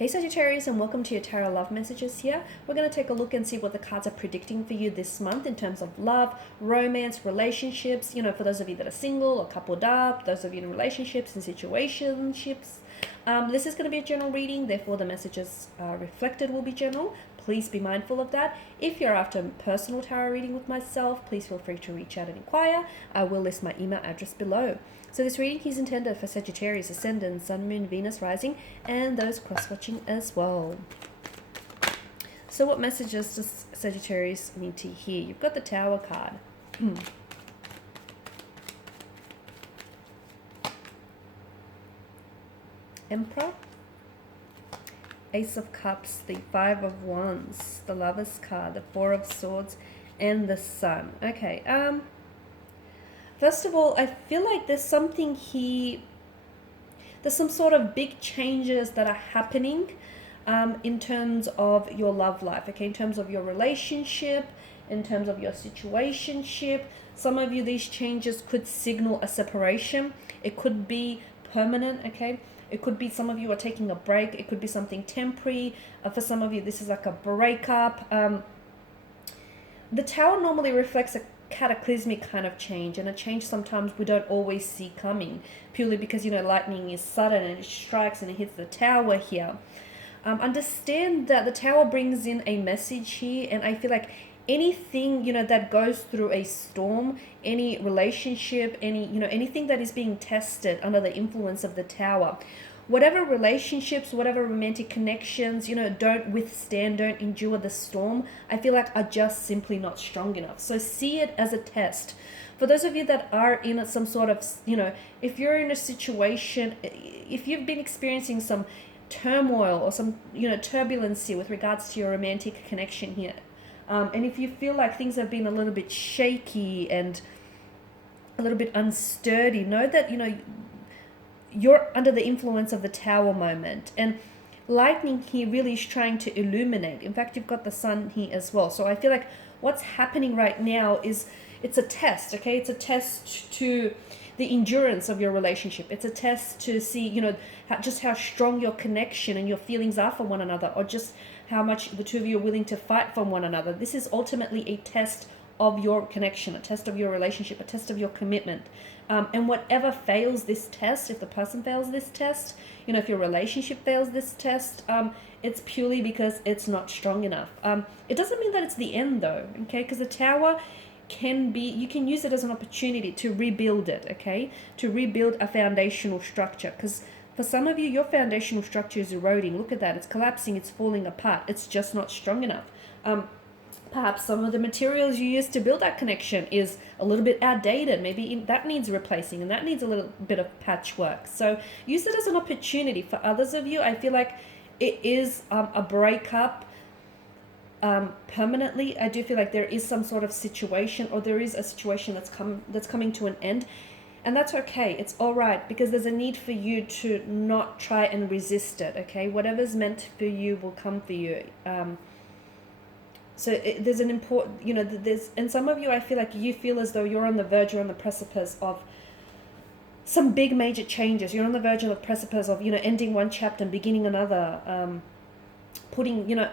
Hey Sagittarius, and welcome to your Tarot Love Messages here. We're going to take a look and see what the cards are predicting for you this month in terms of love, romance, relationships. You know, for those of you that are single or coupled up, those of you in relationships and situationships. This is going to be a general reading, therefore the messages reflected will be general. Please be mindful of that. If you're after a personal tarot reading with myself, please feel free to reach out and inquire. I will list my email address below. So this reading is intended for Sagittarius, Ascendant, Sun, Moon, Venus, Rising, and those cross-watching as well. So what messages does Sagittarius need to hear? You've got the Tower card. Emperor, Ace of Cups, the Five of Wands, the Lover's card, the Four of Swords, and the Sun. Okay, first of all, I feel like there's something here, there's some sort of big changes that are happening in terms of your love life, okay, in terms of your relationship, in terms of your situationship. Some of you, these changes could signal a separation. It could be permanent, okay. It could be some of you are taking a break. It could be something temporary. For some of you, this is like a breakup. The Tower normally reflects a cataclysmic kind of change, and a change sometimes we don't always see coming, purely because, you know, lightning is sudden and it strikes and it hits the Tower here. Understand that the Tower brings in a message here, and I feel like anything, you know, that goes through a storm, any relationship, anything that is being tested under the influence of the Tower, whatever relationships, whatever romantic connections, you know, don't endure the storm, I feel like are just simply not strong enough. So see it as a test. For those of you that are in some sort of, you know, if you're in a situation, if you've been experiencing some turmoil or some, you know, turbulency with regards to your romantic connection here, and if you feel like things have been a little bit shaky and a little bit unsturdy, know that, you know, you're under the influence of the Tower moment, and lightning here really is trying to illuminate. In fact, you've got the Sun here as well. So I feel like what's happening right now is it's a test, okay? It's a test to the endurance of your relationship. It's a test to see, you know, just how strong your connection and your feelings are for one another, or just how much the two of you are willing to fight for one another. This is ultimately a test of your connection, a test of your relationship, a test of your commitment. And whatever fails this test, if the person fails this test, you know, if your relationship fails this test, it's purely because it's not strong enough. It doesn't mean that it's the end though, okay? Because the Tower can be, you can use it as an opportunity to rebuild it, okay? To rebuild a foundational structure. Because for some of you, your foundational structure is eroding. Look at that. It's collapsing. It's falling apart. It's just not strong enough. Perhaps some of the materials you used to build that connection is a little bit outdated. Maybe that needs replacing, and that needs a little bit of patchwork. So use it as an opportunity. For others of you, I feel like it is a breakup permanently. I do feel like there is some sort of situation, or there is a situation that's coming to an end. And that's okay. It's all right, because there's a need for you to not try and resist it, okay? Whatever's meant for you will come for you. So there's an important, you know, and some of you, I feel like you feel as though you're on the verge or on the precipice of some big major changes. You're on the verge of the precipice of, you know, ending one chapter and beginning another, putting, you know,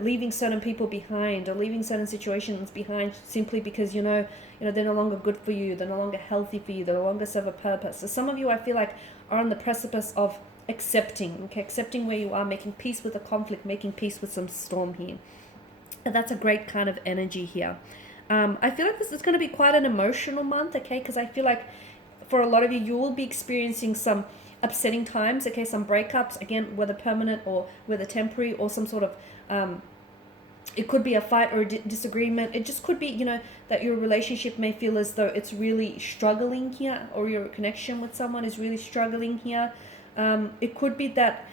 leaving certain people behind, or leaving certain situations behind, simply because, you know, they're no longer good for you. They're no longer healthy for you. They no longer serve a purpose. So some of you, I feel like, are on the precipice of accepting where you are, making peace with the conflict, making peace with some storm here. And that's a great kind of energy here. I feel like this is going to be quite an emotional month, okay? Because I feel like for a lot of you, you will be experiencing some upsetting times, okay? Some breakups, again, whether permanent or whether temporary, or some sort of, it could be a fight or a disagreement. It just could be, you know, that your relationship may feel as though it's really struggling here, or your connection with someone is really struggling here. It could be that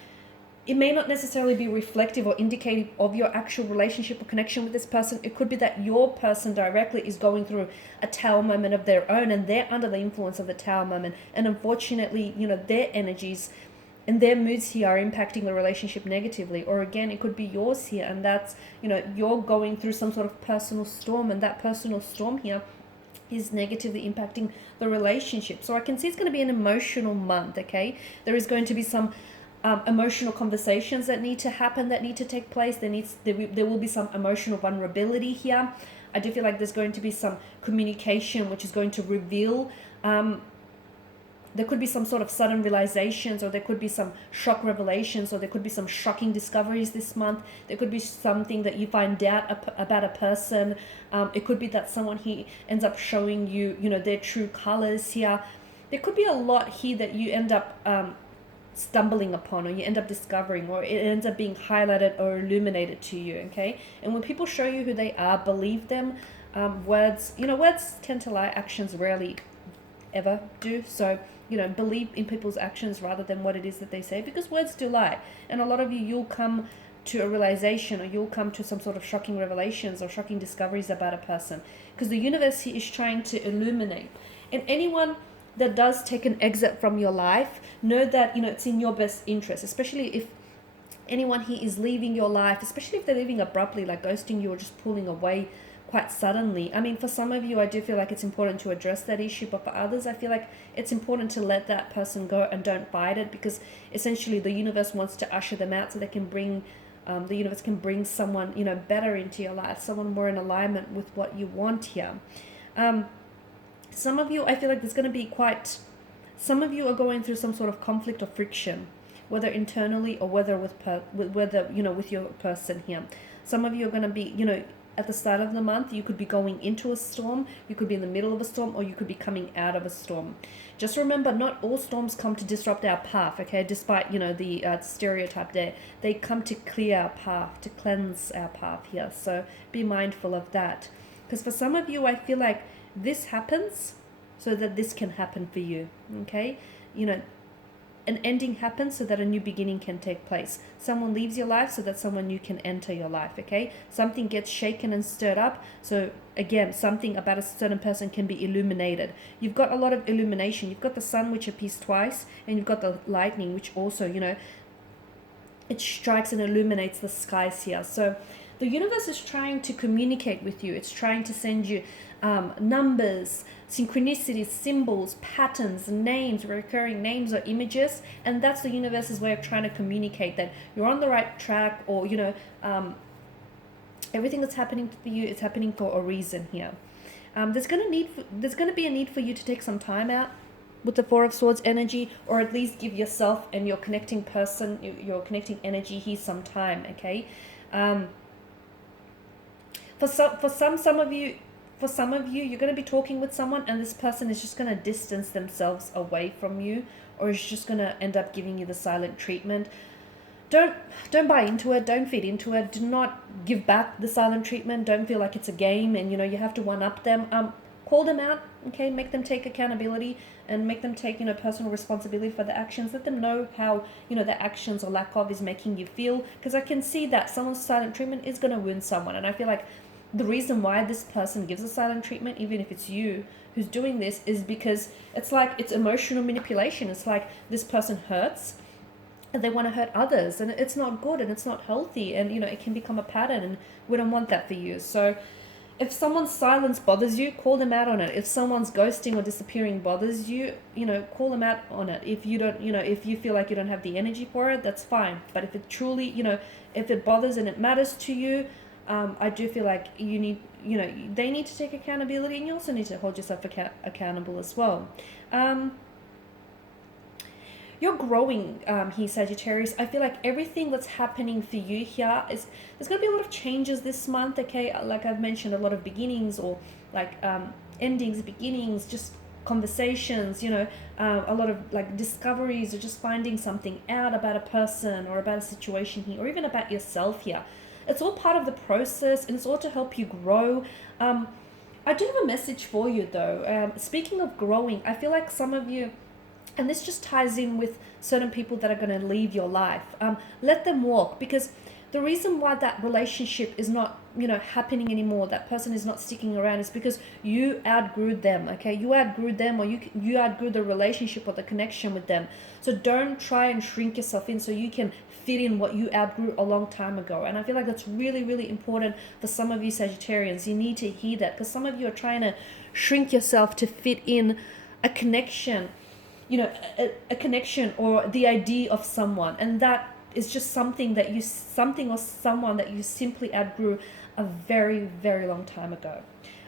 it may not necessarily be reflective or indicative of your actual relationship or connection with this person. It could be that your person directly is going through a Tower moment of their own, and they're under the influence of the Tower moment. And unfortunately, you know, their energies and their moods here are impacting the relationship negatively. Or again, it could be yours here, and that's, you know, you're going through some sort of personal storm, and that personal storm here is negatively impacting the relationship. So I can see it's going to be an emotional month, okay? There is going to be some emotional conversations that need to happen, that need to take place. There will be some emotional vulnerability here. I do feel like there's going to be some communication which is going to reveal, there could be some sort of sudden realizations, or there could be some shock revelations, or there could be some shocking discoveries this month. There could be something that you find out about a person. It could be that someone he ends up showing you, their true colors here. There could be a lot here that you end up stumbling upon, or you end up discovering, or it ends up being highlighted or illuminated to you, okay? And when people show you who they are, believe them. Words tend to lie, actions rarely ever do. So, believe in people's actions rather than what it is that they say, because words do lie. And a lot of you'll come to a realization, or you'll come to some sort of shocking revelations or shocking discoveries about a person, because the universe here is trying to illuminate. And anyone that does take an exit from your life, know that, it's in your best interest, especially if anyone here is leaving your life, especially if they're leaving abruptly, like ghosting you or just pulling away quite suddenly. I mean, for some of you, I do feel like it's important to address that issue, but for others, I feel like it's important to let that person go and don't fight it, because essentially the universe wants to usher them out so they can bring, the universe can bring someone, better into your life, someone more in alignment with what you want here. Some of you, I feel like there's going to be some of you are going through some sort of conflict or friction, whether internally or whether with your person here. Some of you are going to be, at the start of the month, you could be going into a storm, you could be in the middle of a storm, or you could be coming out of a storm. Just remember, not all storms come to disrupt our path, okay? Despite, the stereotype there. They come to clear our path, to cleanse our path here. So be mindful of that. Because for some of you, I feel like this happens so that this can happen for you, okay? An ending happens so that a new beginning can take place. Someone leaves your life so that someone new can enter your life, okay? Something gets shaken and stirred up. So again, something about a certain person can be illuminated. You've got a lot of illumination. You've got the sun, which appears twice, and you've got the lightning, which also, it strikes and illuminates the skies here. So the universe is trying to communicate with you. It's trying to send you numbers, synchronicities, symbols, patterns, names, recurring names or images, and that's the universe's way of trying to communicate that you're on the right track, or everything that's happening for you is happening for a reason here. There's going to be a need for you to take some time out with the Four of Swords energy, or at least give yourself and your connecting person, your connecting energy here some time, okay? For some of you, you're going to be talking with someone, and this person is just going to distance themselves away from you, or is just going to end up giving you the silent treatment. Don't buy into it. Don't feed into it. Do not give back the silent treatment. Don't feel like it's a game and you have to one up them. Call them out, okay? Make them take accountability and make them take personal responsibility for the actions. Let them know how their actions or lack of is making you feel, because I can see that someone's silent treatment is going to wound someone, and I feel like the reason why this person gives a silent treatment, even if it's you who's doing this, is because it's emotional manipulation. It's like this person hurts and they want to hurt others, and it's not good and it's not healthy, and it can become a pattern, and we don't want that for you. So if someone's silence bothers you, call them out on it. If someone's ghosting or disappearing bothers you, call them out on it. If you don't, if you feel like you don't have the energy for it, that's fine. But if it truly, if it bothers and it matters to you, I do feel like you need, they need to take accountability, and you also need to hold yourself accountable as well. You're growing here, Sagittarius. I feel like everything that's happening for you here is, there's going to be a lot of changes this month, okay? Like I've mentioned, a lot of beginnings, or like endings, beginnings, just conversations, a lot of like discoveries, or just finding something out about a person or about a situation here, or even about yourself here. It's all part of the process, and it's all to help you grow. I do have a message for you though. Speaking of growing, I feel like some of you, and this just ties in with certain people that are going to leave your life. Let them walk, because the reason why that relationship is not, happening anymore, that person is not sticking around, is because you outgrew them, okay? You outgrew them, or you outgrew the relationship or the connection with them. So don't try and shrink yourself in so you can fit in what you outgrew a long time ago. And I feel like that's really, really important for some of you Sagittarians. You need to hear that, because some of you are trying to shrink yourself to fit in a connection you know, a connection or the idea of someone, and that is just something that you, something or someone that you simply outgrew a very, very long time ago.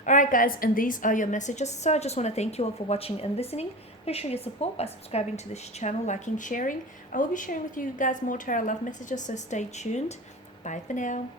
All right, guys, and these are your messages. So I just want to thank you all for watching and listening. Please show your support by subscribing to this channel, liking, sharing. I will be sharing with you guys more tarot love messages, so stay tuned. Bye for now.